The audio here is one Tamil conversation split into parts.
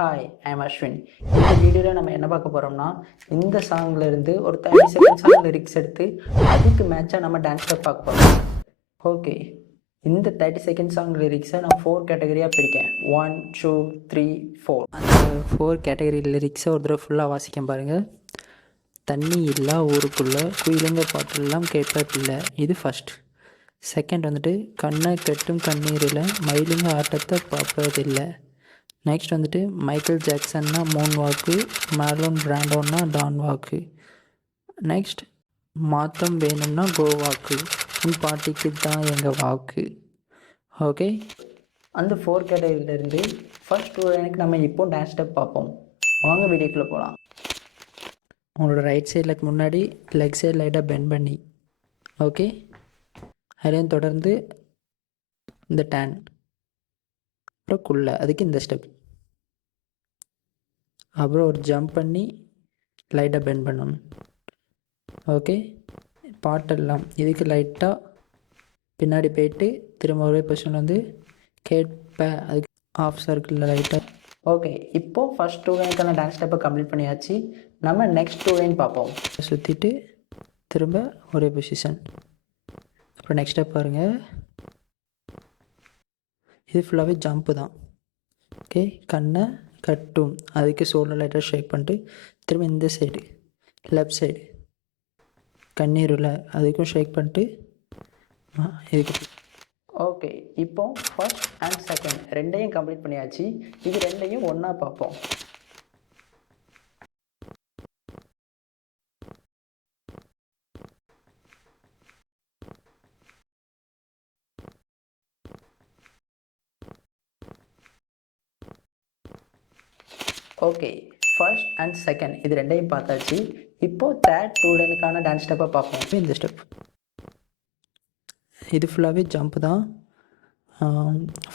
Hi, I'm Ashwin. இந்த வீடியோவில் நம்ம என்ன பார்க்க போகிறோம்னா, இந்த சாங்லேருந்து ஒரு 30 செகண்ட் சாங் லிரிக்ஸ் எடுத்து அதுக்கு மேட்சாக நம்ம டான்ஸ் ஸ்டெப் பார்க்க போகிறோம். ஓகே, இந்த 30 செகண்ட் சாங் லிரிக்ஸை நான் 4 கேட்டகரியாக பிரிக்கேன். 1, 2, 3, 4. அந்த 4 கேட்டகரி லிரிக்ஸை ஒரு தடவை ஃபுல்லாக வாசிக்க பாருங்கள். தண்ணி இல்லா ஊருக்குள்ளே குயிலுங்க பாட்டெல்லாம் கேட்பதில்லை, இது ஃபஸ்ட். செகண்ட் வந்துட்டு கண்ணை கெட்டும் கண்ணீரில் மயிலுங்க ஆட்டத்தை பார்ப்பதில்லை. நெக்ஸ்ட் வந்துட்டு மைக்கேல் ஜாக்சன்னா மூன் வாக்கு, மார்லோன் பிராண்டோன்னா டான் வாக்கு. நெக்ஸ்ட் மாத்தம் வேணும்னா கோவாக்கு, உன் பாட்டிக்கு தான் எங்கள் வாக்கு. ஓகே, அந்த 4 கேட்டகரியிலேருந்து ஃபர்ஸ்ட் 2 லைனுக்கு நம்ம இப்போ டான்ஸ் ஸ்டெப் பார்ப்போம். வாங்க வீடியோக்குள்ளே போகலாம். உங்களோட ரைட் சைடில் முன்னாடி லெக் சைடு லைட்டாக பெண்ட் பண்ணி, ஓகே, அதுலேயும் தொடர்ந்து இந்த டேன் அப்புறம் குள்ளே, அதுக்கு இந்த ஸ்டெப், அப்புறம் ஒரு ஜம்ப் பண்ணி லைட்டாக பெண்ட் பண்ணணும். ஓகே, பாட்டெல்லாம் இதுக்கு லைட்டாக பின்னாடி போயிட்டு திரும்ப ஒரே பொசிஷன் வந்து கேட்பேன், அதுக்கு ஆஃப் சர்க்கிளில் லைட்டாக. ஓகே, இப்போது ஃபஸ்ட் 2 லைனுக்கான டான்ஸ் ஸ்டெப்பை கம்ப்ளீட் பண்ணியாச்சு. நம்ம நெக்ஸ்ட் 2 லைன் பார்ப்போம். சுற்றிட்டு திரும்ப ஒரே பொசிஷன், அப்புறம் நெக்ஸ்ட் ஸ்டெப் பாருங்கள். இது ஃபுல்லாகவே ஜம்ப்பு தான். ஓகே, கண்ணை கட்டும், அதுக்கு சோல்டர் லைட்டாக ஷேக் பண்ணிட்டு திரும்ப இந்த சைடு லெஃப்ட் சைடு கண்ணீர் உள்ள அதுக்கும் ஷேக் பண்ணிட்டு இதுக்கு. ஓகே, இப்போ ஃபர்ஸ்ட் அண்ட் செகண்ட் ரெண்டையும் கம்ப்ளீட் பண்ணியாச்சு. இது ரெண்டையும் ஒன்றா பார்ப்போம். ஓகே, ஃபர்ஸ்ட் அண்ட் செகண்ட் இது ரெண்டையும் பார்த்தாச்சு. இப்போது தேர்ட் 2 லைனுக்கான டான்ஸ் ஸ்டெப்பை பார்ப்போம். இந்த ஸ்டெப் இது ஃபுல்லாகவே ஜம்ப் தான்.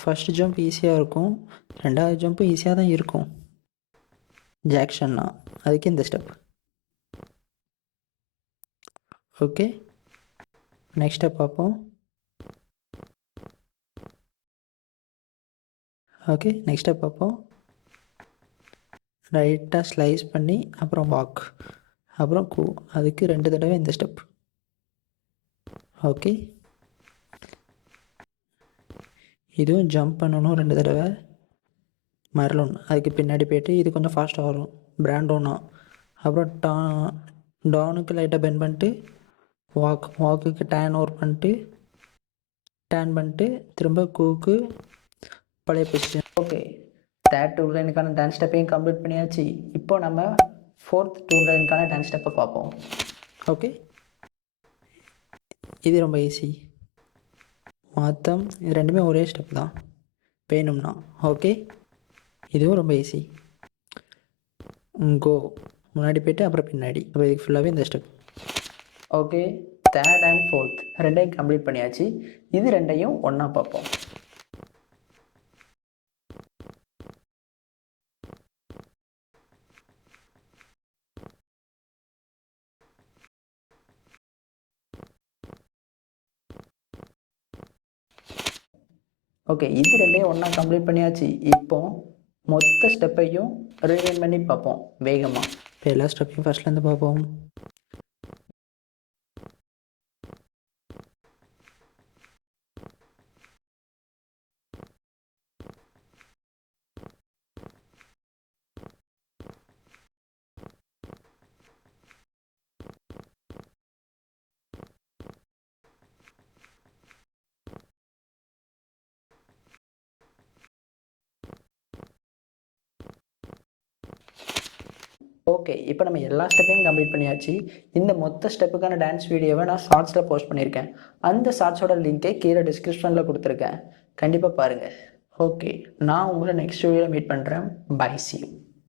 ஃபஸ்ட்டு ஜம்ப் ஈஸியாக இருக்கும், ரெண்டாவது ஜம்ப்பு ஈஸியாக தான் இருக்கும் ஜாக்ஷன்னா, அதுக்கு இந்த ஸ்டெப். ஓகே, நெக்ஸ்ட் ஸ்டெப் பார்ப்போம். ஓகே, நெக்ஸ்ட் ஸ்டெப் பார்ப்போம். லைட்டாக ஸ்லைஸ் பண்ணி அப்புறம் வாக், அப்புறம் கூ, அதுக்கு 2 தடவை இந்த ஸ்டெப். ஓகே, இதுவும் ஜம்ப் பண்ணணும் 2 தடவை. மரலோன் அதுக்கு பின்னாடி போய்ட்டு இது கொஞ்சம் ஃபாஸ்ட்டாக வரும், பிராண்டோனா. அப்புறம் டானுக்கு லைட்டாக பெண்ட் பண்ணிட்டு வாக்குக்கு டேன் ஓவர் பண்ணிட்டு திரும்ப கூக்கு பழைய பொசிஷன். ஓகே, தேர்ட் 2 லைனுக்கான டான்ஸ் ஸ்டெப்பையும் கம்ப்ளீட் பண்ணியாச்சு. இப்போ நம்ம ஃபோர்த் 2 லைனுக்கான டான்ஸ் ஸ்டெப்பை பார்ப்போம். ஓகே, இது ரொம்ப ஈஸி. மாத்தம் இது ரெண்டுமே ஒரே ஸ்டெப் தான் வேணும்னா. ஓகே, இதுவும் ரொம்ப ஈஸி. கோ முன்னாடி போய்ட்டு அப்புறம் பின்னாடி, அப்புறம் இதுக்கு ஃபுல்லாகவே இந்த step. Okay, third and fourth ரெண்டையும் கம்ப்ளீட் பண்ணியாச்சு. இது ரெண்டையும் ஒன்றா பார்ப்போம். ஓகே, இது ரெண்டையும் ஒன்றா கம்ப்ளீட் பண்ணியாச்சு. இப்போ மொத்த ஸ்டெப்பையும் ரிவைண்ட் பண்ணி பார்ப்போம் வேகமாக. இப்போ எல்லா ஸ்டெப்பையும் ஃபஸ்ட்லேருந்து பார்ப்போம். ஓகே, இப்போ நம்ம எல்லா ஸ்டெப்பையும் கம்ப்ளீட் பண்ணியாச்சு. இந்த மொத்த ஸ்டெப்புக்கான டான்ஸ் வீடியோவை நான் ஷார்ட்ஸில் போஸ்ட் பண்ணியிருக்கேன். அந்த ஷார்ட்ஸோட லிங்க்கை கீழே டிஸ்கிரிப்ஷனில் கொடுத்துருக்கேன், கண்டிப்பாக பாருங்கள். ஓகே, நான் உங்களை நெக்ஸ்ட் வீடியோவில் மீட் பண்ணுறேன். Bye, see you.